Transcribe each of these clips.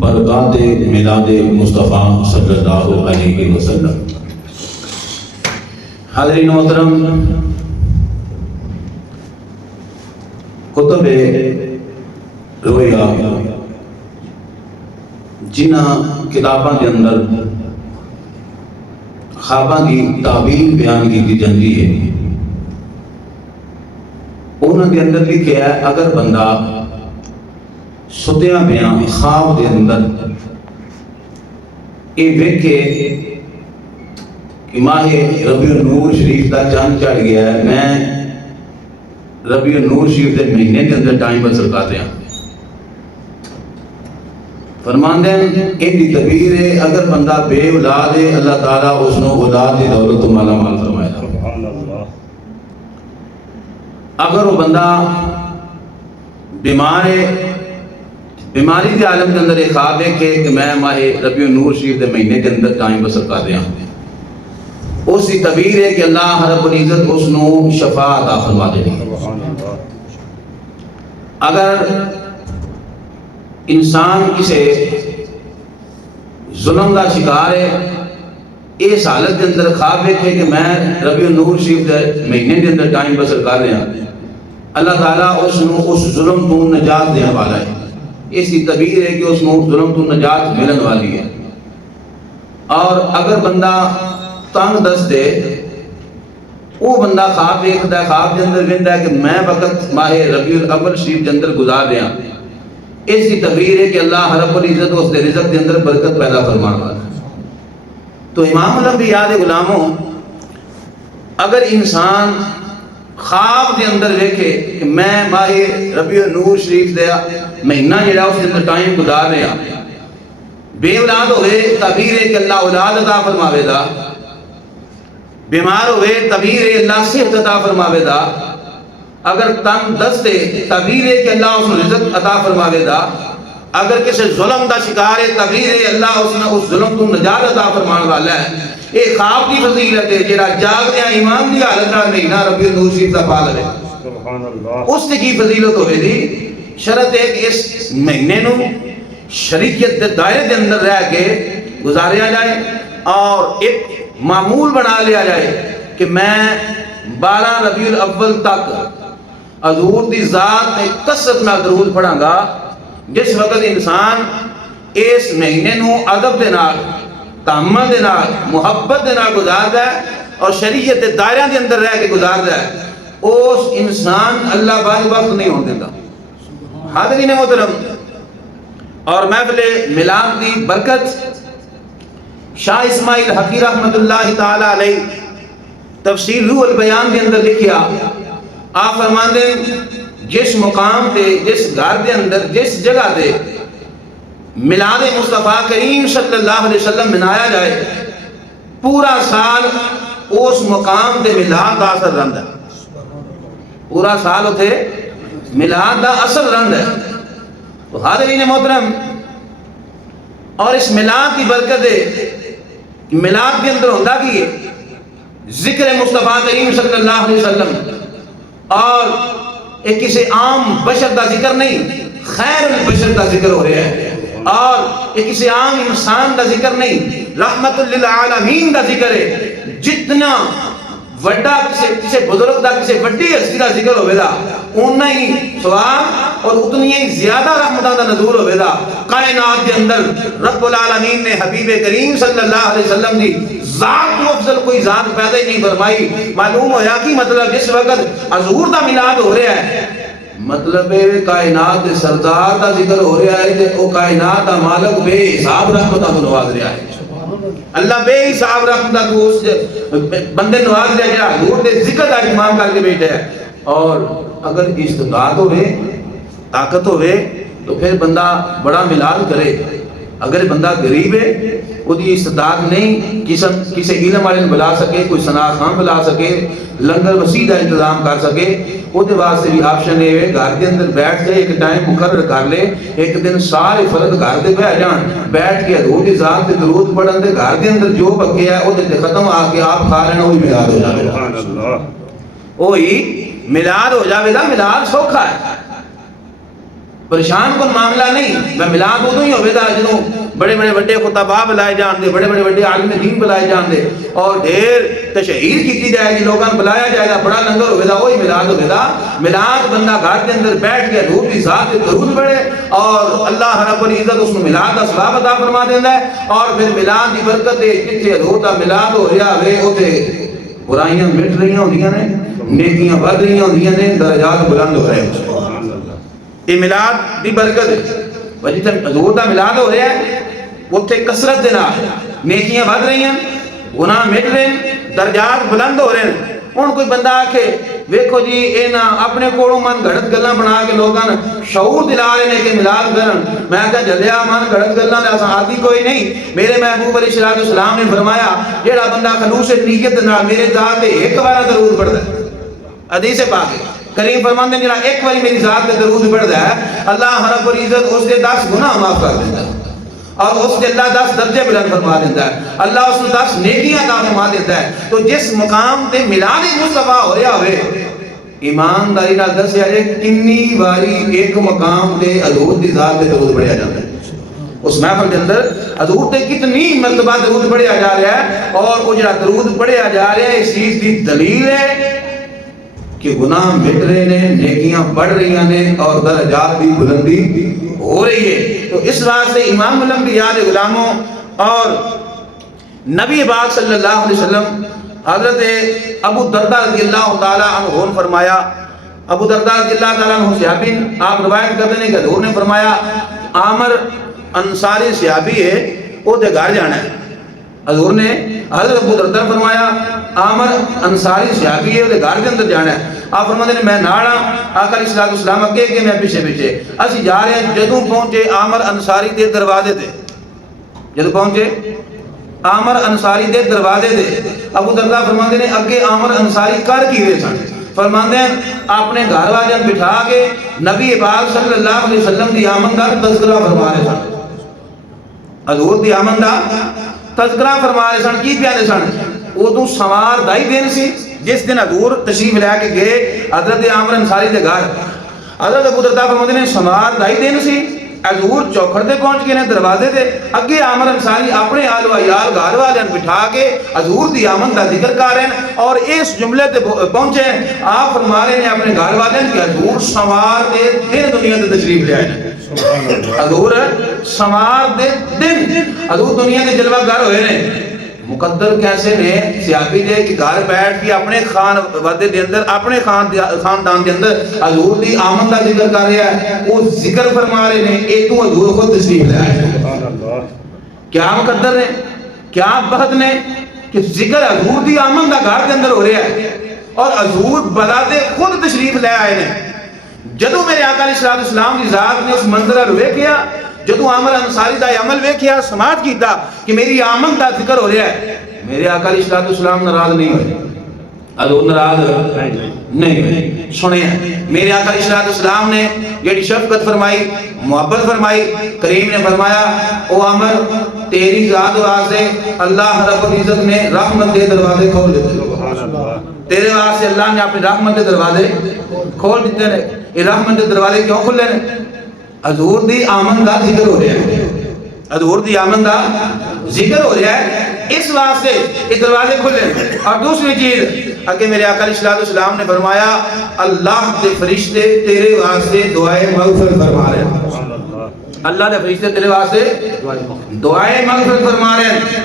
برکات میلاد مصطفیٰ صلی اللہ علیہ وسلم۔ حاضرین محترم، کتب رویا جنہ کتاباں کے اندر خواباں کی تعبیر بیان کی جاتی ہے، انہوں کے اندر لکھا ہے اگر بندہ ستیا بیاں خواب کے اندر یہ ویکھے کہ ماہ ربیع النور شریف کا چاند چڑھ گیا ہے، میں ربیع النور شریف کے مہینے کے اندر ٹائم بسر کر رہا، فرماندے ہیں ان کی تعبیر ہے اگر بندہ بے اولاد ہے اللہ تعالیٰ اس نے اولاد کی دولت مالا مال فرمائے گا۔ اگر وہ بندہ بیمار ہے، بیماری کے عالم کے اندر ایک خواب ہے کہ میں ماہ ربیع النور شریف کے مہینے کے اندر ٹائم بسر کر رہا ہوں، اس کی تعبیر ہے کہ اللہ رب العزت اس کو شفا عطا فرما دے گا۔ اگر انسان کسی ظلم کا شکار ہے، اس حالت کے اندر خواب دیکھے کہ میں ربیع النور شریف کے مہینے کے اندر ٹائم بسر کر رہا ہوں، اللہ تعالیٰ اس ظلم کو نجات دینے والا ہے، اس کی تعبیر ہے کہ اس کو ظلم تو نجات ملن والی ہے۔ اور اگر بندہ تنگ دست ہے، وہ بندہ خواب دیکھتا ہے، خواب کے اندر کہتا ہے کہ میں وقت ماہ ربیع الاول شریف کے اندر گزار رہا ہوں، اس کی تعبیر ہے کہ اللہ رب العزت اس کے رزق کے اندر برکت پیدا فرمانے والا ہے۔ تو امام الانبیاء دے غلاموں، اگر انسان خواب کے اندر دیکھے کہ میں ماہ ربیع النور شریف دے مہینہ جڑا اس کے اندر ٹائم گزار رہا، بے اولاد ہوئے تعبیر ہے کہ اللہ اولاد عطا فرماوے گا، بیمار ہوئے تعبیر ہے اللہ صحت عطا فرماوے گا، اگر تنگ دست ہے تعبیر ہے کہ اللہ اس کو رزق عطا فرماوے گا، اگر کسی ظلم کا شکار ہے تعبیر ہے اللہ اس ظلم کو نجات عطا فرمان والا ہے۔ یہ خواب کی فضیلت ہے جڑا جاگدیا ایمان دی حالت نال مہینہ ربیع النور شریف دا پا لے، اس کی فضیلت ہوئے دی۔ شرط ہے کہ اس مہینے نو شریعت دے دائرے دے اندر رہ کے گزاریا جائے اور ایک معمول بنا لیا جائے کہ میں 12 ربیع الاول تک حضور دی ذات میں کثرت میں درود پڑھاں گا۔ جس وقت انسان اس مہینے نو ادب دے نال، تحمل دے نال، محبت دے نال گزاردا ہے اور شریعت دے دائرے دے اندر رہ کے گزاردا ہے، اس انسان اللہ بعد وقت نہیں ہون دیندا۔ حاضرین محترم، اور محفل میلاد دی برکت شاہ اسماعیل حقی رحمت اللہ تعالی علیہ تفسیر روح البیان کے اندر لکھیا، آپ فرماندے جس مقام تے، جس گھر دے اندر، جس جگہ دے میلاد مصطفیٰ کریم صلی اللہ علیہ وسلم منایا جائے، پورا سال اس مقام تے میلاد دا اثر رہندا ہے، پورا سال ہوتے میلاد دا اثر رہندا ہے۔ تو حاضرین محترم، اور اس میلاد کی برکت ہے، میلاد کے اندر ہوتا کی ہے ذکر مصطفیٰ کریم صلی اللہ علیہ وسلم، اور ایک کسی عام بشر کا ذکر نہیں، خیر البشر کا ذکر ہو رہا ہے، اور ایک کسی عام انسان کا ذکر نہیں، رحمت للعالمین کا ذکر ہے۔ جتنا وڈا کسی بزرگ دا، کسی وڈی ہستی کا ذکر ہوئے دا، اتنا ہی ثواب اور اتنی ہی زیادہ رحمتاں دا نزول ہوئے دا۔ کائنات کے اندر رب العالمین نے حبیب کریم صلی اللہ علیہ وسلم دی ذات کو افضل کوئی ذات پیدا ہی نہیں فرمائی۔ معلوم ہوا کہ مطلب جس وقت حضور دا میلاد ہو رہا ہے، مطلب کائنات دے سردار دا ذکر ہو رہا ہے تے او کائنات دا مالک بے حساب رحمتاں کو نواز رہا ہے۔ اللہ بے حساب رحمتاں کو اس بندے نواز رہا ہے جہاں حضور دے ذکر دا اہتمام کر کے بیٹھا ہے۔ اور اگر استطاعت ہوئے، طاقت ہوئے تو پھر بندہ بڑا میلاد کرے۔ اگر بندہ غریب ہے، وہ دی استطاعت نہیں کسی علم والے بلا سکے، کوئی ثنا خان بلا سکے، لنگر وسیع کا انتظام کر سکے، وہ دے واسطے بھی آپشن ہے گھر کے اندر بیٹھ جائے، ایک ٹائم مقرر کر لے، ایک دن سارے فرد گھر دے بیٹھ جان، بیٹھ کے حضور دی ذات تے درود پڑھن دے، گھر دے اندر جو پکیا ہے وہ دے ختم آ کے آپ کھا لینا، وہی میلاد ہو جائے گا، وہی میلاد ہو جائے گا۔ میلاد سوکھا ہے، پریشان کن معاملہ نہیں. میں میلاد ادو ہی ہوئے دا جدوں بڑے بڑے بڑے خطباء بلائے جان دے, بڑے بڑے بڑے عالم دین بلائے جان دے, اور ڈھیر تشہیر کی جائے گی, لوگاں بلایا جائے گا, بڑا لنگر ہوئے دا, وہی میلاد ہوئے دا. میلاد بندہ گھر کے اندر بیٹھ کے حضور کی ذات پہ درود پڑھے اور اللہ رب العزت اس کو میلاد کا ثواب عطا فرما دیندا ہے. اور پھر میلاد کی برکت ہے جتھے حضور دا میلاد ہو رہا ہوئے اوتھے برائیاں مٹ رہی ہوندیاں نے, نیکیاں بڑھ رہی ہوندیاں نے, درجات بلند ہو رہے ہیں. یہ میلاد دی برکت ہے. جتھے حضور دا میلاد ہو رہا ہے اوتھے کثرت دے نال نیکیاں بڑھ رہی ہیں, گناہ مٹ رہے ہیں, درجات بلند ہو رہے ہیں. ہن کوئی بندہ آکھے ویکھو جی اے نا اپنے کولوں من گھڑت گلاں بنا کے لوگاں شعور دلا رہے نے کہ میلاد کرن. میں کہا جلیا من گھڑت گلاں دے اساں عادی کوئی نہیں. میرے محبوب علیہ السلام نے فرمایا جیڑا بندہ خلوص نیت نال میرے ذات تے ایک بار درود پڑھدا ہے, حدیث پاک کریم فرماندے ہیں جڑا ایک باری میری ذات تے درود پڑھدا ہے اللہ رب العزت اس دے 10 گناہ معاف کر دیندا ہے, اور اس کے اللہ 10 درجے بلند فرما دیتا ہے, اللہ اس کو 10 نیکیاں عطا فرما دیتا ہے. تو جس مقام تے میلاد مصطفیٰ ہو رہا ہوئے ایمانداری نال دسیا جائے کنی باری ایک مقام تے حضور دی ذات تے درود پڑھیا جاتا ہے. اس محفل کے اندر حضور تے کتنی مرتبہ درود پڑھیا جا رہا ہے, اور وہ جڑا درود پڑھیا جا رہا ہے اس چیز کی دلیل ہے کہ گناہ مٹ رہے نے, نیکیاں بڑھ رہی ہیں اور درجات کی بلندی ہو رہی ہے. تو اس واسطے امام الانبیاء کے غلاموں اور نبی پاک صلی اللہ علیہ وسلم حضرت ابو درداء رضی اللہ تعالی عنہ نے فرمایا, ابو درداء رضی اللہ تعالی عنہ صحابی, آپ روایت کرتے ہیں کہ حضور نے فرمایا عامر انصاری صحابی ہے, وہ دے گھر جانا ہے. حضور نے حضرت ابو درداء فرمایا عامر انصاری صحابی ہے, وہ دے گھر کے اندر جانا ہے. آپ فرماتے ہیں میں نال ہاں, آقا علیہ الصلوۃ والسلام اگے کہ میں پیچھے پیچھے. اسی جا رہے ہیں, جدوں پہنچے عامر انصاری دے دروازے تے, جدوں پہنچے عامر انصاری دے دروازے تے, ابو درداء فرماتے ہیں اگے عامر انصاری کر کی رہے سن. فرماتے ہیں اپنے گھر والے بٹھا کے نبی پاک صلی اللہ علیہ وسلم دی آمد کا تذکرہ فرما رہے سن. حضور دی آمد کا تذکرہ فرما رہے سن. کی پیارے سن, ادو سوار دائی دن سی جس دن حضور تشریف لے کے گئے حضرت عامر انصاری دے گھر. حضرت ابو درداء فرماتے ہیں سوار دائی دن سی, حضور چوکھڑ دے پہنچ گئے دروازے دے اگے عامر انصاری اپنے آل و عیال گھر والے بٹھا کے حضور دی آمد کا ذکر کر رہے ہیں. اور اس جملے تے پہنچے آپ فرما رہے ہیں اپنے گھر والے کہ حضور سوار دے دن دنیا تے تشریف لے آئے. حضور سوار دے دن حضور دنیا دے جلوہ گر ہوئے نے. مقدر کیسے نے صحابی دے کہ گھر بیٹھ کے اپنے خان ودے دے اندر اپنے خاندان دے اندر حضور دی آمد کا ذکر کر رہا ہے, وہ ذکر فرما رہے ہیں اے تو حضور خود تشریف لے آئے. کیا مقدر نے, کیا بہت نے کہ ذکر حضور دی آمد کا گھر کے اندر ہو رہا ہے اور حضور بذات خود تشریف لے آئے نے. جدو میرے آقا علیہ السلام کی ذات نے اس منظرہ روے کیا, جدو عامر انصاری دا عمل ویکھیا سماعت کیتا کہ میری آمد دا ذکر ہو رہا ہے, میرے آقا علیہ السلام ناراض نہیں ہوئے. حضور ناراض نہیں ہوئے. سنے میرے آقا علیہ السلام نے یہ شفقت فرمائی, محبت فرمائی. کریم نے فرمایا او عامر تیری ذات واسطے اللہ رب العزت نے رحمت دے دروازے کھول دیتے. تیرے واسطے اللہ نے اپنے رحمت دے دروازے کھول دیتے ہیں. یہ رحمت دے دروازے کیوں کھلے ہیں؟ حضور دی آمد کا ذکر ہو رہا ہے, حضور دی آمد کا ذکر ہو رہا ہے, اس واسطے یہ دروازے کھلے. اور دوسری چیز کہ میرے آقا علیہ السلام نے فرمایا اللہ کے فرشتے تیرے واسطے دعائے مغفرت فرما رہے ہیں. اللہ کے فرشتے تیرے واسطے دعائے مغفرت فرما رہے ہیں.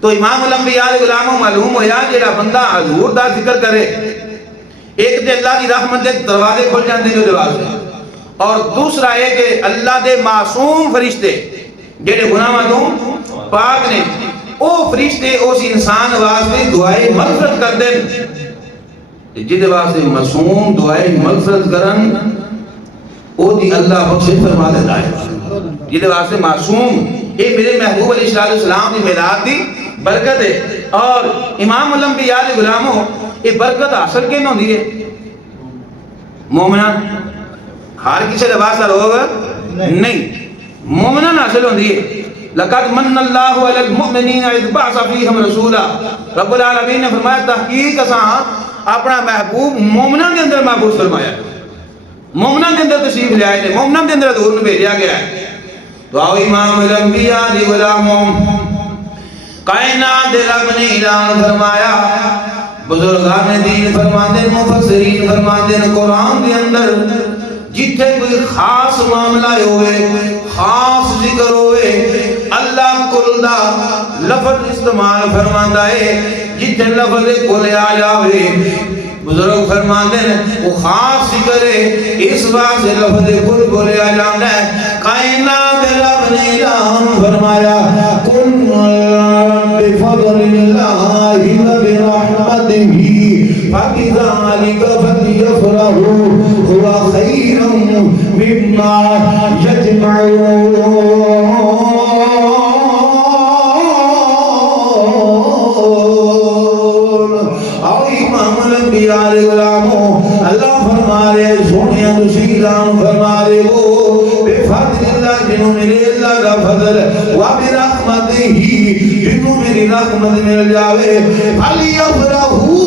تو امام الانبیاء کے غلاموں معلوم ہوا جڑا بندہ حضور دا ذکر کرے, ایک تے اللہ کی رحمت دے دروازے کھل جاندے نے واسطے, اور دوسرا ہے کہ اللہ دے معصوم فرشتے جڑے گناہاں تو پاک نے, او فرشتے اس انسان واسطے دعائے مغفرت کر دین. جدے واسطے معصوم دعائے مغفرت کرن او دی اللہ بخشش فرما دیتا ہے. جدے واسطے معصوم, یہ میرے محبوب علیہ السلام دی میلاد دی برکت ہے. اور امام الانبیاء کے غلاموں یہ برکت حاصل کیوں ہوندی ہے؟ مومنان ہر کسی کا واسطہ ہوگا نہیں, مومنان حاصل ہوندی ہے. لقد من اللہ علی المؤمنین اذ بعث فیہم رسولا. رب العالمین نے فرمایا تحقیق اساں اپنا محبوب مومنان کے اندر محبوب فرمایا. مومناں دے اندر تشریف لے آئے نے، مومناں دے اندر حضور نے بھیجا گیا ہے۔ تو آؤ امام الانبیاء دی غلاموں، کائنات دے رب نے اعلان فرمایا، بزرگان دین فرماندے، مفسرین فرماندے قرآن دے اندر جتھے کوئی خاص معاملہ ہوئے، خاص ذکر ہوئے، اللہ کل دا لفظ استعمال فرماندا ہے، جتھے لفظ کل آ جاوے بزرگ فرماندے ہیں وہ خاص ذکر ہے، اس واسطے لفظ کل بولیا جاتا ہے۔ کائنات رب نے اعلان فرمایا کن بفضل اللہ وبرحمتہ فبذلک فلیفرحوا هو خیر مما یجمعون۔ اللہ فرما رہے سونیا تشیلام فرما رہے وہ بفضل اللہ جنہوں میرے اللہ کا فضل وبرحمت ہی جنہوں میری رحمت مل جاوے فلیفرحوا۔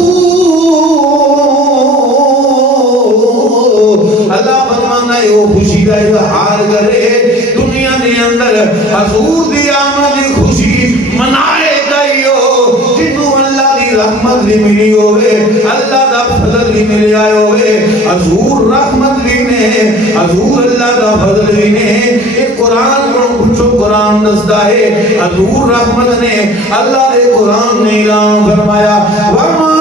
اللہ فرمانا ہے وہ خوشی کا اظہار کرے دنیا کے اندر حضور دی آمد خوشی منائے گئیو، جنہوں اللہ دی رحمت بھی ملی ہوئے، اللہ دا فضل بھی مل آئے ہوئے، حضور رحمت بھی نے، حضور اللہ دا فضل بھی نے۔ ایک قرآن کو کچھو قرآن دستا ہے حضور رحمت نے، اللہ نے قرآن نے اعلان فرمایا وَمَا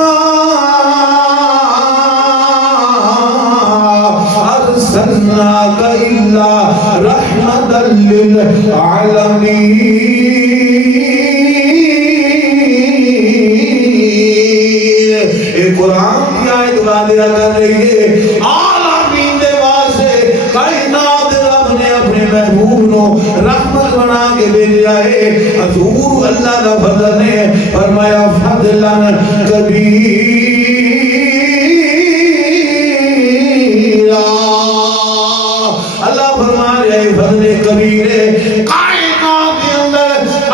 أَرْسَلْنَاكَ إِلَّا رَحْمَةً لِلْعَالَمِينَ۔ قرآن کی آیت واضح کر رہی ہے عالمین دے واسطے کائنات رب نے اپنے محبوب نو رحمت بنا کے بھیجا ہے۔ حضور اللہ کا فضل نے فرمایا فضلا کبیرا، اللہ فرما رہے ہیں فضل کبیر ہے۔ کائنات کے اندر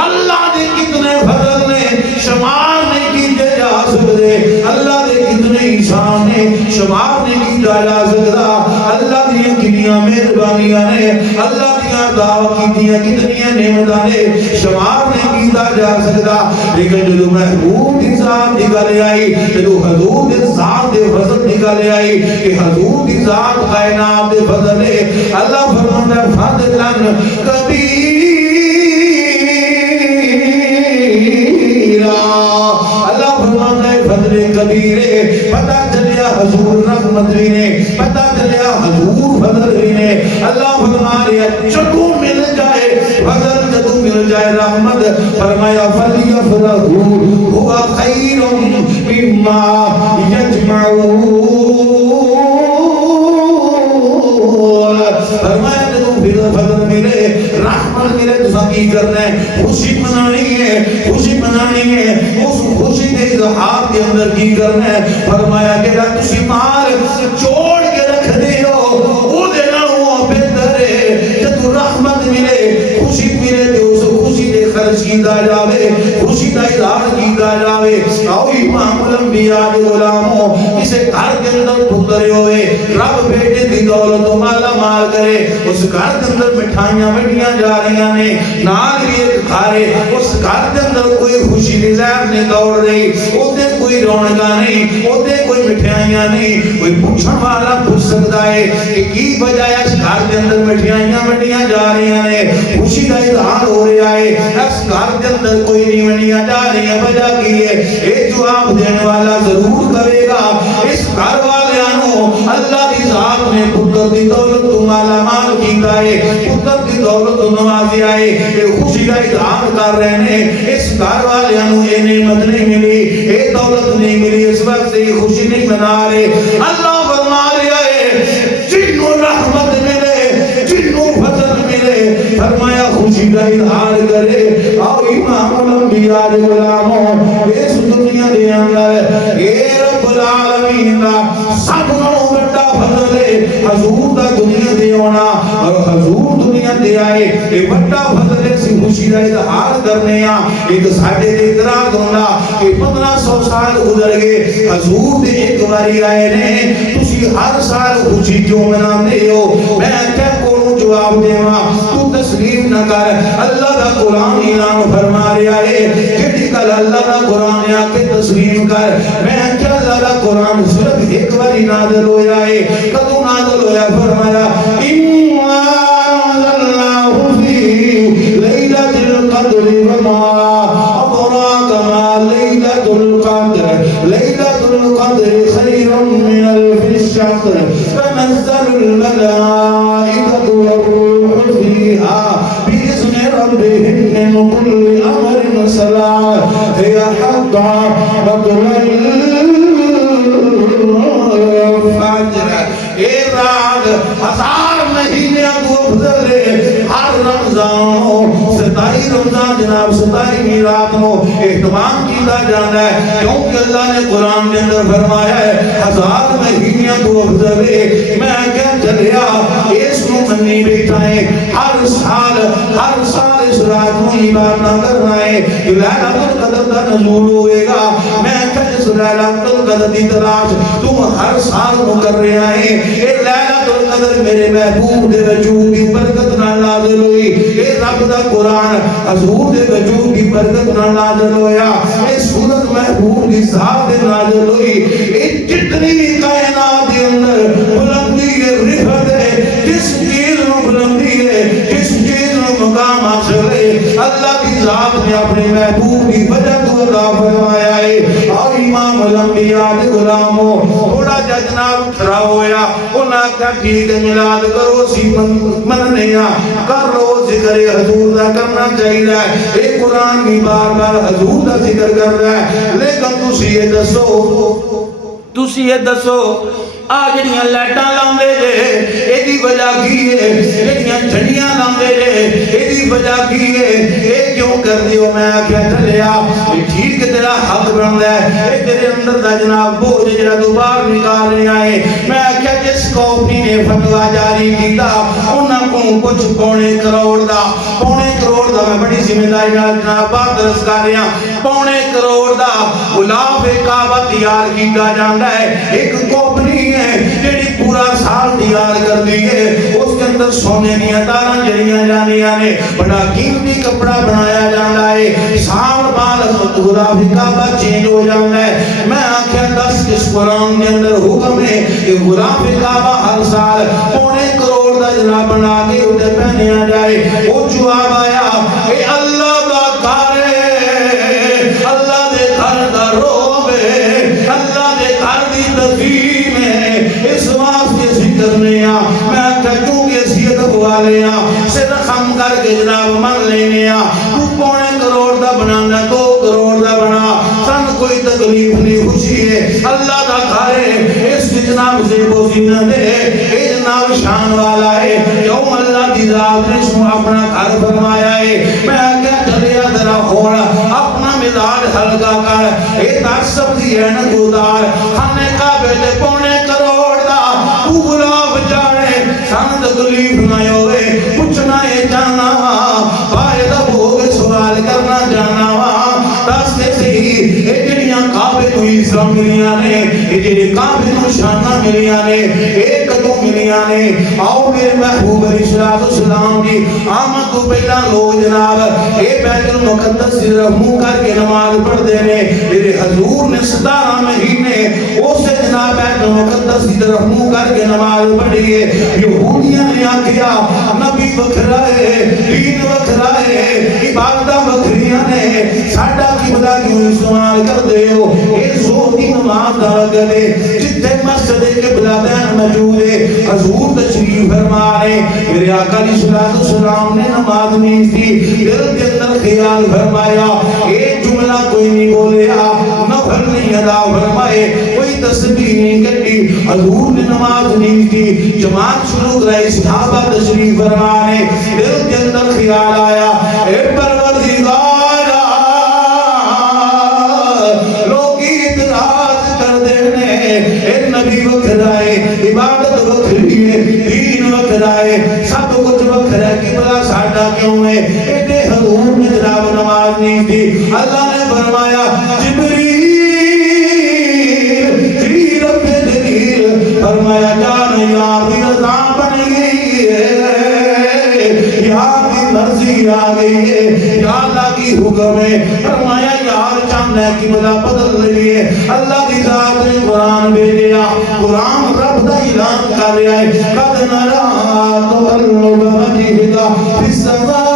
اللہ نے کتنے فضل نے شمار نہیں کیتے جا سکتے، اللہ نے کتنے احسان نے شمار نہیں کیتا جا سکتا، اللہ دیا کتنیاں مہربانیاں نے، اللہ دیا دعوت کتنیاں کتنیاں نعمتاں نے شمار نہیں کیتا جا سکتا۔ لیکن جو محبوب دی ذات نکالے آئی، جو حضور دی ذات دے فضل نکالے آئی کہ حضور دی ذات کائنات دے فضل ہے، اللہ فرماتا ہے فضلاً کبیرا، اللہ فرماتا ہے فضل کبیر ہے۔ پتہ چلیا حضور رحمت بھی نے، پتہ چلیا حضور فضل بھی نے۔ اللہ فرما رہے جدو مل جائے فضل، جدو مل جائے رحمت، فرمایا فَلْيَفْرَحُوا هُوَ خَيْرٌ مِّمَّا يَجْمَعُونَ۔ فرمایا جدو فضل ملے رحمت ملے تو کی کرنا ہے؟ خوشی منانی ہے، خوشی منانی ہے۔ اس خوشی کے اظہار کے اندر کی کرنا ہے؟ فرمایا کہ تسی مال جوڑ کے رکھ دے ہو وہ دینا ہوا بہتر ہے۔ جب رحمت ملے خوشی ملے تو اس خوشی دے خرچ کیتا جاوے، خوشی دا اظہار کیتا جاوے۔ آؤ امام الانبیاء دے غلاموں، کسے گھر کے اندر پتر ہوئے رب بیٹے دی دولت و مالا مال کرے، اس گھر کے اندر مٹھائیاں بڑھیاں جا رہی نے، نال بھی ایک کھارے، اس گھر کے اندر کوئی خوشی دی زہر نہیں دوڑ رہی، اوتے کوئی رونقہ نہیں، اوتے کوئی مٹھائیاں نہیں۔ کوئی پوچھن والا پوچھ سکتا ہے کہ کی وجہ ہے اس گھر کے اندر مٹھائیاں بڑھیاں جا رہی نے، خوشی کا اظہار ہو رہا ہے، اس گھر کے اندر کوئی نہیں بڑھیاں جا رہی ہے، وجہ کی ہے؟ ایک جواب دینے والا ضرور کرے گا۔ اس گھر والےانوں اللہ دی ذات نے پتر دی دولت تو مالا مال کیتا ہے، پتر دی دولت تو نوازی آئے، یہ خوشی کا اظہار کر رہے ہیں۔ اس گھر والےانوں یہ نعمت نہیں ملی، یہ دولت نہیں ملی، اس وقت سے یہ خوشی نہیں منا رہے۔ اللہ فرما رہا ہے جنہوں رحمت ملے، جنہوں فضل ملے، فرمایا خوشی کا اظہار کرے۔ اور امام الانبیاء دے غلاموں، اس دنیا دے اندر اے رب العالمین دا سب نوں بڑا فضل ہے حضور دا دنیا دے ہونا، اور حضور دنیا دے آئے یہ بڑا فضل ہے۔ اسی خوشی کا اظہار کرنے ہیں ایک ساڑھے دے اعتراض ہونا کہ 1500 سال گزر گئے حضور دے ایک باری آئے نے تسی ہر سال خوشی کیوں مناتے ہو میں کیا کونوں جواب دیواں تو تسلیم نہ کر اللہ دا قرآن اعلان فرما رہا ہے کہ کل اللہ دا قرآن آ کے تسلیم کر میں کیا اللہ دا قرآن صرف ایک باری نازل ہویا ہے کدوں نازل ہویا فرمایا تنزل الملائكة والروح فيها بإذن ربهم من كل أمر سلام هي حتى مطلع الفجر اے رات ہزار مہینے کو گزرے ہر رمضان 27 رمضان جناب 27 رات کو اہتمام کیا جانا ہے کیونکہ اللہ نے قرآن کے اندر فرمایا ہے ہزار مہینے کو گزرے میں کیا چلیا اس کو منی بیٹھائیں ہر سال اس رات کو عبادت کرنا ہے کہ لیلۃ القدر کا نزول ہوئے گا میں کیا اس لیلۃ القدر کی تلاش تم ہر سال کو کر رہے ہیں اے لیلۃ القدر میرے محبوب دے وجود کی برکت نال نازل ہوئی اے رب دا قرآن حضور دے وجود کی برکت نال نازل ہویا اے سورت محبوب دی ذات دے نازل ہوئی اے جتنی کائنات دے اندر بلندی ہے رفعت ہے جس چیز میں بلندی ہے جس چیز میں مقام حاصل ہے اللہ کی ذات نے اپنے محبوب کی وجہ کو عطا فرمایا ہے اور امام الانبیاء دے غلاموں تھوڑا جا جناب کھڑا ہویا انہاں کہا ٹھیک ہے میلاد کرو سی مننے کر لو ذکر حضور دا کرنا چاہیے اے قرآن بھی بار بار حضور دا ذکر کر رہا ہے لیکن تسی یہ دسو آج جڑیاں لائٹاں لاؤندے جے اے دی وجہ کی ہے جڑیاں جھڑیاں لاؤندے جے اے دی وجہ کی ہے اے کیوں کر دیو میں آکھیا چلیا ٹھیک تیرا حق بندا ہے اے تیرے اندر دا جناب بوجھ جڑا دوبارہ نکال رہا ہے میں آکھیا جس قومی نے فتویٰ جاری کیتا انہاں کو کچھ پونے کروڑ دا میں بڑی ذمہ داری نال جناب بات درس کر رہا پونے کروڑ دا غلاف کعبہ تیار کیتا جاندا ہے ایک کمپنی جڑی پورا سال تیار کر دی ہے اس کے اندر سونے دیا تاراں جڑیاں جانیاں نے بڑا قیمتی کپڑا بنایا جانا ہے سال بعد غلاف کعبہ چینج ہو جانا ہے میں آنکھیں 10 اس قرآن کے اندر حکم ہے کہ غلاف کعبہ ہر سال پونے کروڑ دا جناب بنا کے اٹھے پہنے آ جائے وہ جواب آیا کہ اللہ دا گھر اللہ دے گھر دا روب اللہ دے گھر دی تقیم اس واسطے ذکر نہیں میں کہوں کہ سید والے سے رقم کر کے جناب من لینے تو پونے کروڑ دا بنانا 2 کروڑ دا بنا سن کوئی تکلیف نہیں خوشی ہے اللہ دا گھر ہے اس جناب سے بوزینہ دے اے جناب شان والا ہے کیوں اللہ دی ذات نے سو اپنا گھر فرمایا ہے میں کیا چلیا ذرا ہونا اپنا مزاج ہلکا کر اے دار سبزی ہے نا گودار کھانے کا بیٹے پونے کروڑ دا غلاف جانے سان تکلیف نہ ہوئے پوچھنا ہے جانا فائدہ ہوگے سوال کرنا جانا راستے سے ہی اے جڑیاں کعبے کو اسلام ملیاں نے اے جڑی کعبے کو شانہ ملیاں نے ایک تو ملیاں نے آؤ میرے محبوب علیہ السلام کی آمد کو پہلا لوگ جناب اے بیت المقدس سے رحموں کر کے نماز پڑھ دینے میرے حضور نے 17 مہینے اسے جناب بیت المقدس کی طرف منہ کر کے نماز پڑھی ہے یہودیاں نے آکھیا نبی وکھرائے دین وکھرائے عبادتہ وکھریاں نے ساڈا قبلہ کیوں استعمال کر دے ہو اے زور کی نماز دا گلے جتنے مسجد قبلہ دین موجود ہے حضور تشریف فرما رہے میرے آقا علیہ السلام نے نماز نہیں تھی دل کے اندر خیال فرمایا اے جملہ کوئی نہیں بولیا نفل نہیں ادا فرمائے کوئی تسبیح نہیں کٹی حضور نے نماز نہیں تھی جماعت شروع کرائی صحابہ تشریف فرما رہے دل کے اندر خیال آیا اے پروردگار نبی وکھرائے عبادت وکھرائے دین وکھرائے سب کچھ وکھرائے قبلہ ساڈا کیوں ہے ایڈے آواز نہیں تھی. اللہ نے فرمایا جبریل جی رب جلیل فرمایا جان یہاں بھی رضا بن گئی ہے, یہاں بھی مرضی آ گئی ہے, یا اللہ کی حکم ہے. فرمایا یار چاہنا ہے کہ ملا بدل لیے. اللہ کی ذات نے قرآن بھیجا, قرآن رب دا اعلان کر رہا ہے قد نرا تقلب وجہک فی السماء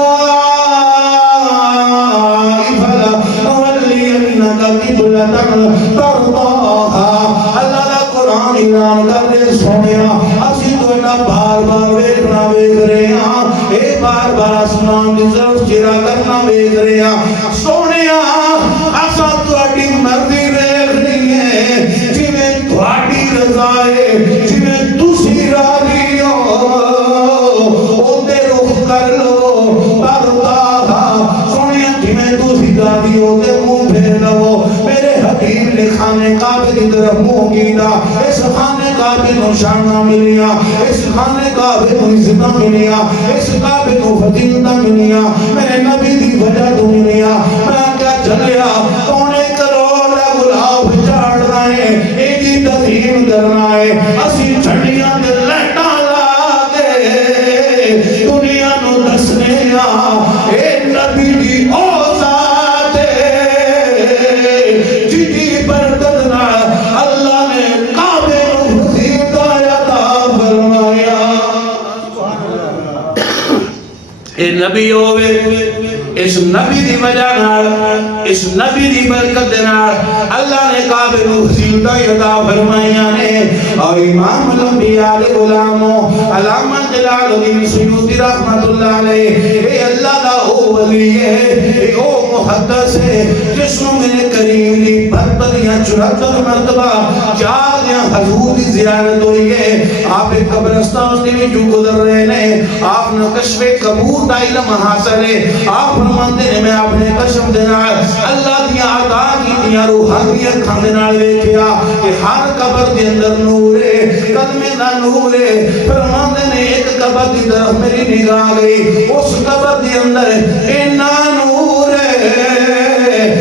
فلنولینک قبلۃ ترضاھا. اللہ دا قرآن اعلان کر رہے سونیا اسی تو ایڈا بار بار ویکھنا ویکھ رہے ہاں, اے بار بار آسمان دی طرف چہرہ کرنا ویکھ رہے ہاں. سونیا اسا تہاڈی مرضی ویکھنی ہے, جویں تہاڈی رضا ہے, جویں تسی راضی ہو اودے رخ کر لو. ترضاھا سونیا جویں تسی راضی ہو تے منہ پھیر لو. میرے حبیب نے خانے کعبے کی طرف منہ کیتا, اس خانے کعبے کو شانہ ملیا, اس خانے کعبے کو عزت ملیا, اس کعبے کو فضیلت ملیا, میرے نبی دی وجہ تو ملیا. میں کیا چلیا پونے کروڑ گلاب چاڑنا ہے, ایڈی تظہیم کرنا ہے, اسی جھنڈیاں دے لہٹاں لا کے دنیا نو دسنے اے نبی دی او ذات جدی برکت نال اللہ نے کعبے نو فضیلت عطا فرمایا. اے نبی ہوئے, اس نبی دی وجہ نال, اس نبی دی برکت نال اللہ نے کعبے نو فضیلت عطا فرمائیاں نے. اور امام الانبیاء علیہ غلاموں علامہ جلال الدین سیوطی رحمت اللہ علیہ, اے اللہ دا او ولی ہے, اے او محدث ہے جس نو میرے کریم دی 72 یا 74 مرتبہ 4 یا حضور دی زیارت ہوئی ہے. آپ ایک قبرستان سے بھی جو گزر رہے نے, آپ نے کشف قبور دا علم حاصل ہے. آپ فرماندے نے میں اپنے کشف دے نال اللہ دی عطا کیتیاں روحانیت کھاندے نال ویکھیا کہ ہر قبر دے اندر نور ہے, کلمے دا نور ہے. فرماندے نے ایک قبر دی طرف میری نگاہ گئی, اس قبر دے اندر اینا نور ہے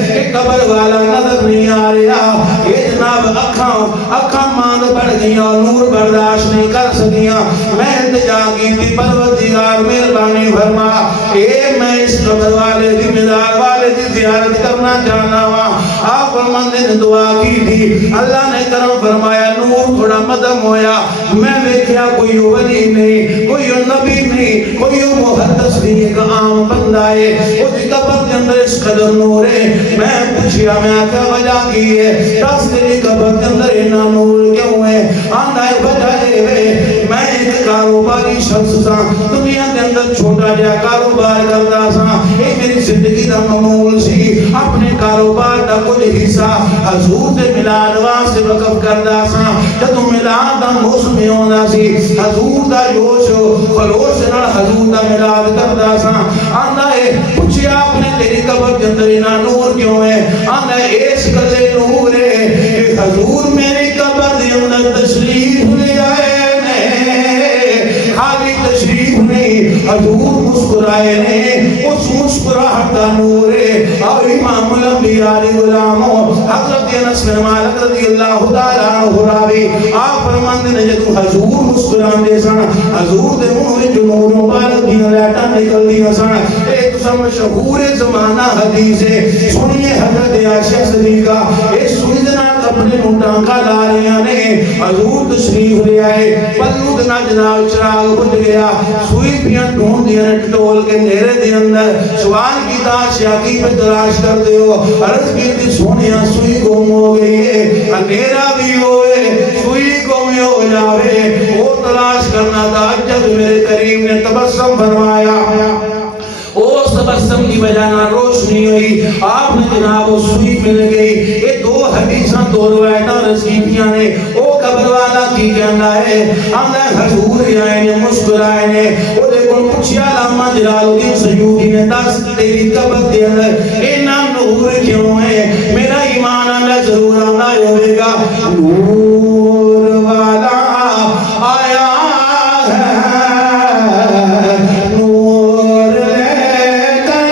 کہ قبر والا نظر نہیں آ رہا. یہ جناب اکھاں ماند پڑ گیا, نور برداشت نہیں کر سکیا. میں التجا کی تھی پروردگار مہربانی فرما, اے میں اس قبر والے دی مزار والے دی زیارت کرنا چاہنا ہوا. آپ فرماندے نے دعا کی تھی, اللہ نے کرم فرمایا, نور تھوڑا مدم ہویا. میں دیکھیا کوئی ولی نہیں, کوئی نبی نہیں, کوئی محدث نہیں, ایک عام بندہ ہے. اس قبر کے اندر اس قدر نور ہے. میں پوچھیا, میں کیا وجہ کی ہے, دس تیری قبر کے اندر اتنا نور کیوں ہے؟ آندا ہے وجہ ہے میں ایک کاروباری شخص سا, دنیا کے اندر چھوٹا جا کاروبار کرتا سا. اے میری زندگی دا معمول سی, اپنے کاروبار دا کچھ حصہ حضور دے میلاد واسطے وقف کردا سا. جدوں میلاد دا موسم ہوندا سی, حضور دا جوش خروش نال حضور دا میلاد کردا سا. آندا ہے پوچھیا اپنے تیری قبر کے اندر اتنا نور کیوں ہے؟ آندا ہے اس قدر نور ہے کہ حضور میری قبر دے اندر تشریف لے آئے نے, خالی تشریف نہیں, حضور مسکرائے نے. اس مسکراہٹ کا نور ہے. اور امام الانبیاء علیہ غلاموں حضرت انس بن مالک رضی اللہ تعالیٰ عنہ راوی, آپ فرماندے نے جدوں حضور مسکراندے سن, حضور دے منہ وچ نور مبارک دیاں لہٹاں نکلدیاں سن. ایک مشہور زمانہ حدیث ہے, سنیے حضرت عائشہ صدیقہ اس سوئی دے نال اپنے منہ ٹانکا لا رہے نے. حضور تشریف لے آئے, پلو دے نال جناب چراغ بجھ گیا, سوئی پیاں ڈھونڈ دیاں ٹول کے نیرے دے اندر. سوال کیتا عائشہ کی پہ تلاش کر دے ہو, عرض کی سونیا سوئی گم ہو گئی ہے, اندھیرا بھی ہوئے, سوئی گم ہو جاوے, وہ تلاش کرنا تھا. جب میرے کریم نے تبسم فرمایا, اس تبسم کی وجہ نہ روشنی ہوئی, آپ نے جناب وہ سوئی مل گئی. یہ دو حدیثاں دو روایتاں رسیدیاں نے. وہ قبر والا کی کہنا ہے, آندا حضور آئے نے, مسکرائے نے. وہ دیکھو پوچھیا علامہ جلال الدین سیوطی نے, دس تیری قبر دے اندر اتنا نور کیوں ہے؟ میرا ایمان آندا ضرور آندا ہوئے گا, نور والا آیا ہے, نور لے کر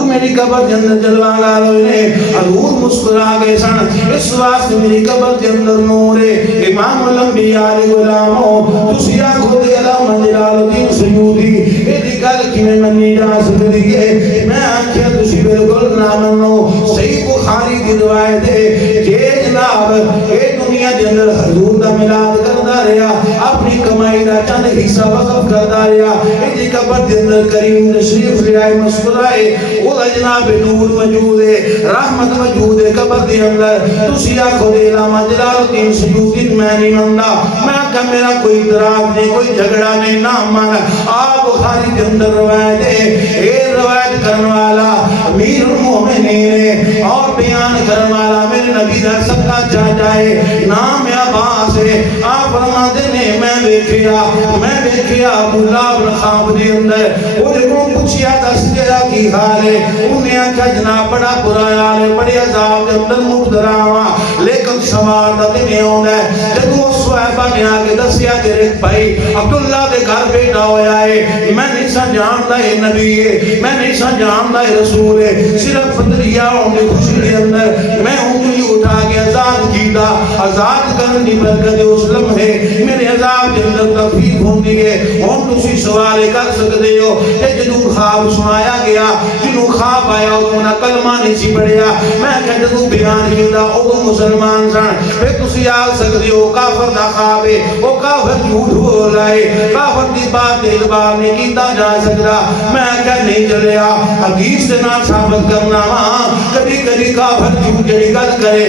حضور میری قبر کے اندر جلوہ گار ہوئے، حضور مسکرا گئے سن، اس واسطے میری قبر کے اندر نور ہے۔ امام الانبیاء علیہ غلاموں تسی آکھو دے علامہ جلال الدین سیوطی ایدی گل کی میں منی جا سکتی ہے، میں آکھیا تسی بالکل نہ منو، صحیح بخاری کی روایت ہے کہ جناب اے دنیا کے اندر حضور دا میلاد کرتا رہا، اپنی کمائی دا چند حصہ وقف کرتا رہا، ایدی قبر کے اندر کریم تشریف لے آئے مسکرائے، وہ جناب نور موجود ہے، رحمت موجود ہے قبر کے اندر۔ تسی آکھو دے علامہ جلال الدین سیوطی میں نہیں مندا، میں کہ میرا کوئی اعتراض نہیں، کوئی جھگڑا نہیں، نہ من آپ بخاری کے اندر روایت ہے، اے روایت کرنے والا امیر المومنین ہے اور بیان کرنے والا میرے نبی دا سکا چاچا ہے، نام عباس ہے۔ آپ فرماتے ہیں میں دیکھیا عبداللہ بن خواب دی اندر وہ جب پوچھیا دس تیرا کی حال ہے، انہیں آکھا جناب بڑا برا حال ہے، بڑی عذاب کے اندر مبتلا ہوا، لیکن سوال دا دن ہونا ہے جب وہ صحابہ نے آگے دسیا تیرے بھائی عبداللہ دے گھر بیٹا ہویا ہے، میں نہیں سا جانتا ہے نبی ہے، میں نہیں سا جانتا ہے رسول ہے، صرف فطریہ ہونے خوشی کے اندر میں انگلی اٹھا کے آزاد کیتا، آزاد کرنی برکت اس لمحے میرے عذاب کے اندر تخفیف ہوندی ہے۔ ہم تسی سوال کر سکتے ہو کہ جنہوں خواب سنایا گیا، جنہوں خواب آیا انہوں کلمہ نہیں سی پڑھیا، میں کہتا جنہوں بیان کیتا وہ مسلمان سن، پھر تسی آگ سکتے ہو کافر دا خواب ہے، وہ کافر جھوٹ بول رہے، کافر دی بات اعتبار نہیں کیتا جا سکتا، میں کہتا نہیں چلیا حدیث سے نہ ثابت کرنا وہاں کبھی کبھی کافر جھوٹ جڑی گل کرے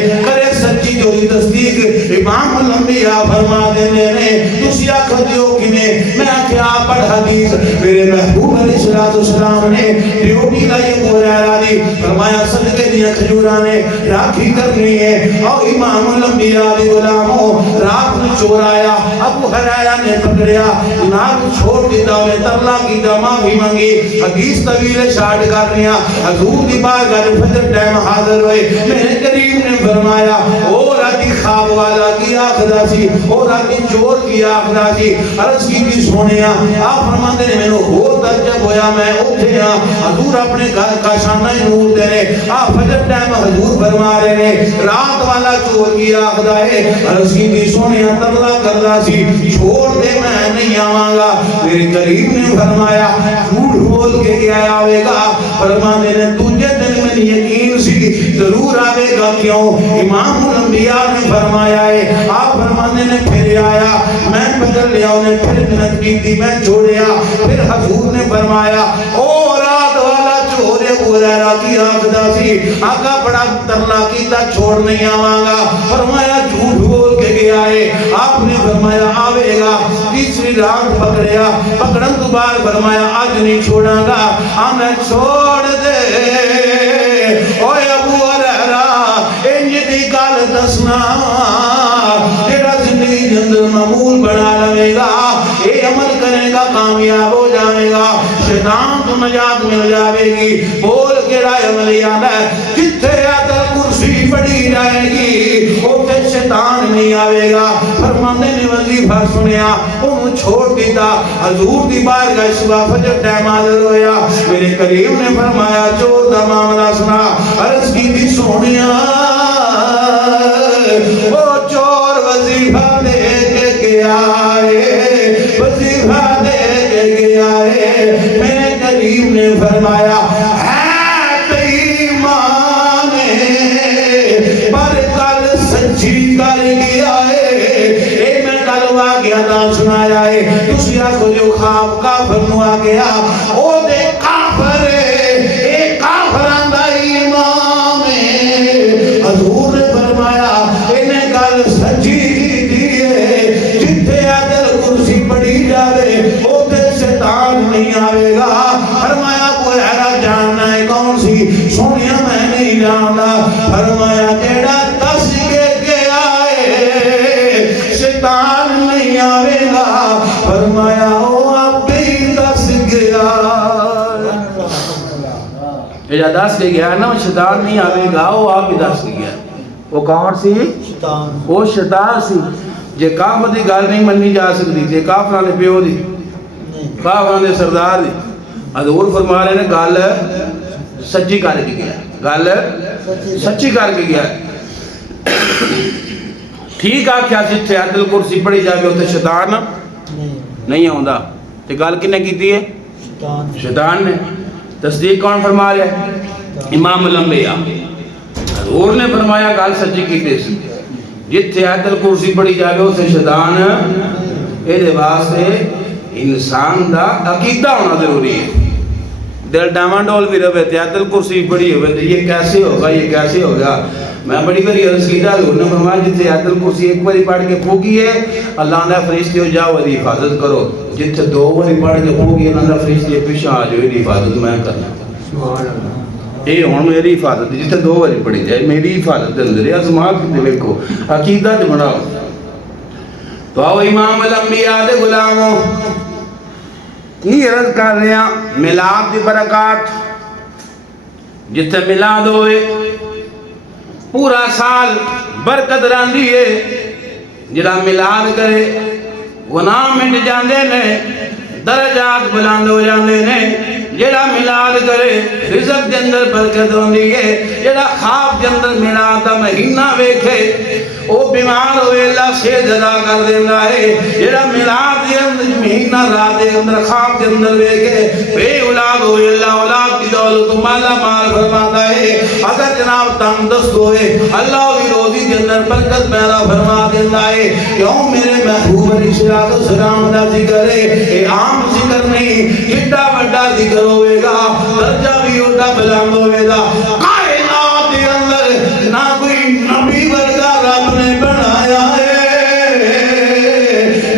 سچی جو تصدیق امام الانبیاء فرما دینے نے تسی آکھا دیو کنے میں کیا پڑھ حدیث میرے محبوب علیہ السلام نے ڈیوٹی کا یہ بولا دی فرمایا صدقے دیا کھجورانے راکھی کرنی ہے، اور امام الانبیاء علیہ غلاموں رات نے چور آیا، ابو حریرہ نے پکڑیا، جناب چھوڑ دیتا انہیں ترلا کی معافی مانگی، حدیث طویل شارٹ کر لیا، حضور دی بارگاہ فجر ٹائم حاضر ہوئے، میرے کریم نے فرمایا او راتی خواب والا کی آخدہ سی، او راتی چور کی آخدہ سی، عرض کی بھی سونیا، آپ فرماتے ہیں میں نے ہو تک جب ہویا میں اٹھے ہاں، حضور اپنے گھر کا شانہ نور دے رہے، آپ فجر ٹائم حضور فرما رہے ہیں، رات والا چور کی آخدہ ہے، عرض کی بھی سونیا ترلا کردہ سی، چھوڑ دے میں نہیں آوانگا، میرے کریم نے فرمایا جھوٹ بول کے کیا آوے گا، فرمانے نے تجھے دل میں یقین سی ضرور آوے گا، کیوں امام الانبیاء نے فرمایا ہے، آپ فرمانے نے پھر آیا، میں پکڑ لیا انہیں پھر منت کی تھی میں چھوڑیا، پھر حضور نے فرمایا او رات والا چورے غریرہ کی آخدہ سی، آقا بڑا ترلا کیتا چھوڑ نہیں آوانگا، فرمایا جھوٹ بول کے گیا ہے، آپ نے فرمایا آوے گا، تیسری رات پکڑیا، پکڑن تو بار فرمایا آج نہیں چھوڑا گا، ہمیں چھوڑ دے اوے ابو حریرہ انج دی گل دسنا جڑا زندگی کے اندر معمول بنا لے گا، اے عمل کرے گا کامیاب ہو جائے گا، شیطان تو نجات مل جائے گی، بول کے رائے عملی آنا ہے جتھے آدھر کرسی پڑی جائے گی اوٹھے شیطان نہیں آوے گا۔ فرمانے نے وظیفہ سنیا انہوں چھوڑ دیتا، حضور دی بارگاہ صبح فجر ٹائم حاضر ہویا، میرے کریم نے فرمایا چور دا معاملہ سنا، عرض کی بھی سونیا وہ چور وظیفہ دے کے گیا ہے، وظیفہ دے کے گیا ہے، میرے کریم نے فرمایا ہے بےایمان پر کل سچی کر گیا ہے، اے میں کل واقعہ دا سنایا ہے، تسی آکھو جو خواب کافر نو آ گیا او دے کافر اے کافران دا امام حضور نے فرمایا انہیں گل سچی کی دیئے جتھے آدھر کرسی پڑی جاوے اوتے شیطان نہیں آوے گا، فرمایا کوئی حیرہ جاننا ہے کون سی، سونیا میں نہیں جاننا، فرمایا جیڑا دس کے آئے شیطان نہیں آوے گا، فرمایا وہ اب بھی دس گیا، جیڑا دس کے گیا نا شیطان نہیں آوے گا، وہ آپ بھی دس کے گیا، وہ کون سی؟ وہ شیطان سی، جے کافر دی گل نہیں منی جا سکتی، جے کافران نے پیو دی، کافران نے سردار دی، حضور فرما رہے نے گل سچی کر کے گیا گل سچی کر کے گیا ٹھیک آخیا جتھے آیت الکرسی پڑھی جائے اتنے شیطان نہیں آتا تو گل کنے کی ہے شیطان نے تصدیق کون فرما رہا ہے امام الانبیاء حضور نے فرمایا گل سچی کی سی جتھے آیت الکرسی پڑھی جائے اتنے شیطان یہ واسطے انسان دا عقیدہ ہونا ضروری ہے دل ڈاواں ڈول بھی رہے تو آیت الکرسی پڑھی ہوئے تو یہ کیسے ہوگا یہ کیسے ہوگا میں بڑی بڑی عرض کیتا حضور نے فرمایا جتھے آیت الکرسی ایک باری پڑھ کے پھوکی ہے اللہ نے فرشتے جاؤ دی حفاظت کرو جتھے دو باری پڑھ کے پھوکی اللہ نے فرشتے پیچھے آ جاؤ دی حفاظت میں کرنا سبحان اللہ اے ہن میری حفاظت جتھے دو باری پڑھی جائے میری حفاظت دے اندر ازما کے دیکھو عقیدہ تے بناؤ تو آؤ امام الانبیاء دے غلاموں کی عرض کر رہے ہیں میلاد دی برکات جتھے میلاد ہوئے پورا سال برکت رہندی ہے جڑا میلاد کرے گناہ مٹ جاندے نے درجات بلند ہو جاندے نے جڑا میلاد کرے رزق دے اندر برکت ہوندی ہے جڑا خواب دے اندر میلاد دا مہینہ ویکھے او بیمار ہوئے اللہ سے جدا کر دیندا ہے جڑا میلاد دے اندر مہینہ رات دے اندر خواب دے اندر ویکھے بے اولاد ہوئے اللہ اولاد کی دولت مالا مال فرماتا ہے اگر جناب تندرست ہوئے اللہ کی روزی دے اندر برکت پیدا فرما دیندا ہے کیوں میرے محبوب علیہ الصلوۃ والسلام دا ذکر ہے اے عام ذکر نہیں ایڈا بڑا ذکر ہوئے گا درجہ بھی ایڈا بلند ہوئے گا کائنات دے اندر نہ کوئی نبی ورگا رب نے بنایا ہے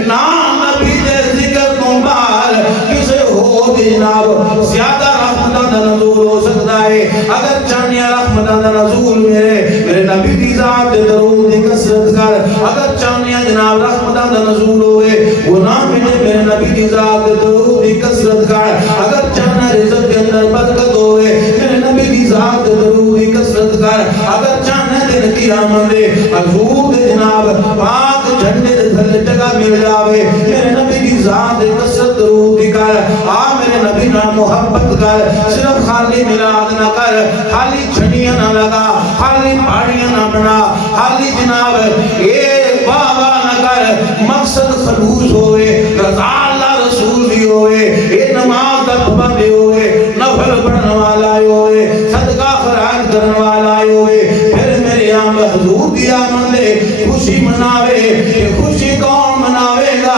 نہ نبی دے ذکر تو بعد کسے ہو جناب زیادہ رحمتاں دا نزول ہو سکتا ہے اگر چاہنیا رحمتاں دا نزول میرے نبی دی ذات دے درود دی کثرت کر اگر چاہنیا جناب رحمتاں دا نزول ہوئے گناہ میرے نبی دی ذات دے درود دی کثرت کر اگر چاہنا رزق کے اندر برکت ہوئے میرے نبی دی ذات دے درود دی کثرت کر اگر چاہنا دن قیامت دے حضور دے جناب پاک جھنڈے دے تھلے جگہ مل جاوے میرے نبی دی ذات دے کثرت درود دی کر آ میرے نبی نہ محبت کر صرف خالی میلاد نہ کر خالی چھڑیاں نہ لگا خالی پہاڑیاں نہ بنا خالی جناب ایک بابا نہ کر مقصد خلوص ہوئے رضا اللہ رسول بھی ہوئے اے نماز دا پابند ہوئے نفل پڑھنے والا ہوئے صدقہ خیرات کرنے والا ہوئے پھر میرے آم حضور دی آمد دے خوشی مناوے یہ خوشی کون مناوے گا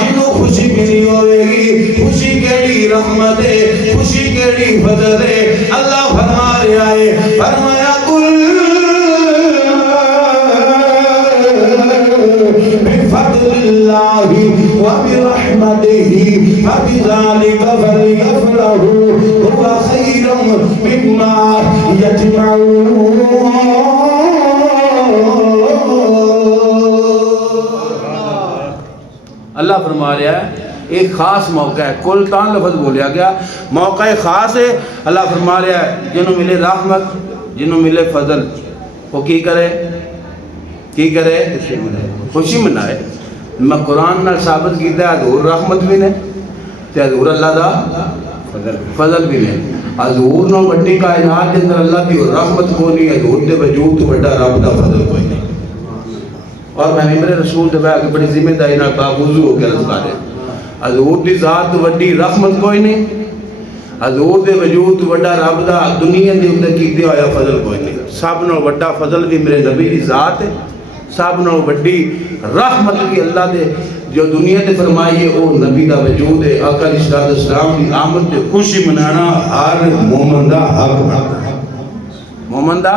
جنہوں خوشی ملی ہوئے گی خوشی کیڑی رحمت ہے خوشی کیڑی فضل ہے اللہ فرما رہا ہے فرمایا کل بفضل اللہ وبرحمته فبذلك فليفرحوا هو خير مما يجمعون اللہ فرما رہا ہے ایک خاص موقع ہے کل تان لفظ بولیا گیا موقع خاص ہے اللہ فرما رہا ہے جنہوں ملے رحمت جنہوں ملے فضل وہ کی کرے خوشی منائے میں قرآن نال ثابت کیتا ہے حضور رحمت بھی نے تے حضور اللہ دا فضل بھی نے حضور نو بڑی کائنات کے اندر اللہ دی رحمت کو نہیں حضور دے وجود تو بڑا رب دا فضل کوئی نہیں اور میں میرے رسول دے بیٹھ کے بڑی ذمہ داری نال باوضو ہو کے عرض کر رہا حضور دی ذات تو بڑی رحمت کوئی نہیں حضور دے وجود تو بڑا رب دا دنیا دے اندر کیتے ہویا فضل کوئی نہیں سب نال بڑا فضل بھی میرے نبی دی ذات ہے سب نال بڑی رحمت بھی اللہ دے جو دنیا تے فرمائی ہے وہ نبی دا وجود ہے آقا علیہ السلام کی آمد تے خوشی منانا ہر مومن دا حق بنتا ہے مومن دا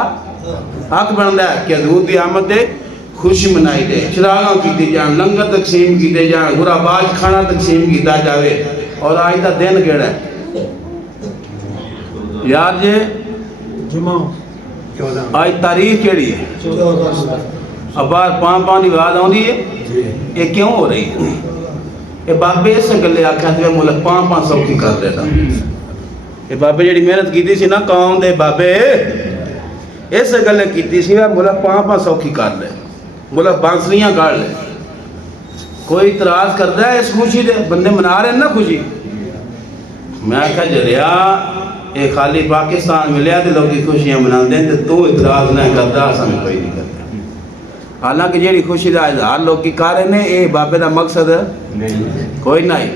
حق بنتا ہے کہ حضور دی آمد تے خوشی منائی دے چراغاں کیتے جان لنگر تقسیم کیتے جان غراباج کھانا تقسیم کیتا جاوے اور آج دا دن کیڑا ہے یاد جے جمعہ آج تاریخ کیڑی ہے اب بار پان دی بات آؤندی ہے یہ کیوں ہو رہی ہے یہ بابے اس گلے آکھا تے ملک پان سوکھی کر دیتا یہ بابے جڑی محنت کیتی سی نا قوم دے بابے اس گلے کیتی سی ملک پان سوکھی کر لے ملک بانسریاں کر لے کوئی اعتراض کرتا ہے اس خوشی دے بندے منا رہے ہیں نا خوشی میں آکھا جریا یہ خالی پاکستان ملیا تو لوگ خوشیاں مناتے ہیں تو اعتراض نہ کرتا سامنے کوئی نہیں کرتا حالانکہ جیڑی خوشی کا اظہار لوگ کی کر رہے ہیں یہ بابے کا مقصد کوئی نہیں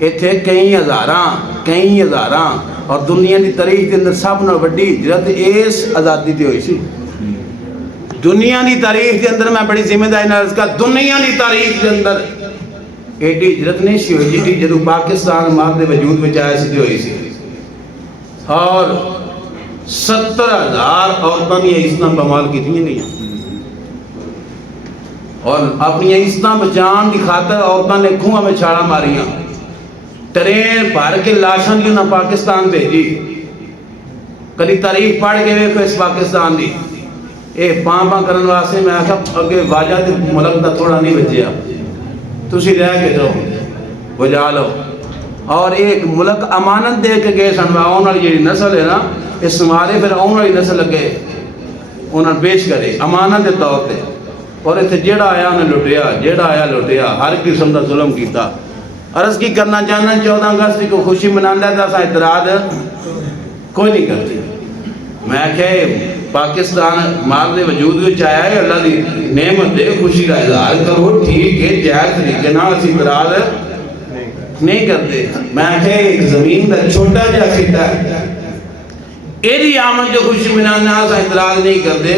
اتنے کئی ہزاراں اور دنیا کی تاریخ کے اندر سب نے بڑی ہجرت اس آزادی تے ہوئی سی دنیا کی تاریخ کے اندر میں بڑی ذمہ داری نال کا دنیا کی تاریخ کے اندر ایڈی ہجرت نہیں سی ہوئی جی جدو پاکستان مارد وجود میں آیا سی ہوئی سی اور 70,000 عورتوں نے عزتاں بمال کی تھیں نہیں اور اپنی عزتاں بچان کی خاطر عورتوں نے کنواں میں چھاڑا ماریاں ٹرین بھر کے لاشاں کی انہیں پاکستان بھیجی کدی تاریخ پڑھ کے ویکھو اس پاکستان دی اے پاں کرن واسطے میں آخا اگے واجہ تے ملک دا تھوڑا نہیں بچیا تسی رہ کے جاؤ بجا لو اور ایک ملک امانت دے کے گئے سن آن والی جیڑی نسل ہے نا اس مارے پھر آن والی نسل لگے انہوں پیش کرے امانت دے طور پہ اور اتنے جیڑا آیا انہیں لٹیا ہر قسم کا ظلم کیتا عرض کی کرنا چاہنا 14 اگست کو خوشی منانا تھا سا اعتراض کوئی نہیں کرتی میں کہ پاکستان مارد وجود میں آیا ہے اللہ دی نعمت دے خوشی کا اظہار کرو ٹھیک ہے جائز طریقے نال اسی اعتراض نہیں کرتے میں کہ ایک زمین کا چھوٹا جا خطہ ہے ایدی آمد جو خوشی منانا سا اعتراض نہیں کرتے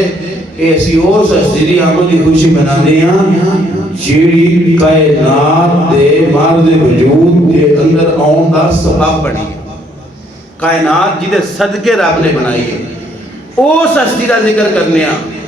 ایسی اور سستی دی آمد کی خوشی منانے ہیں جیڑی کائنات دے مارد وجود کے اندر آن دا سبب بڑی کائنات جیدے صدقے رب نے بنائی ہے او سستی دا ذکر کرنے ہیں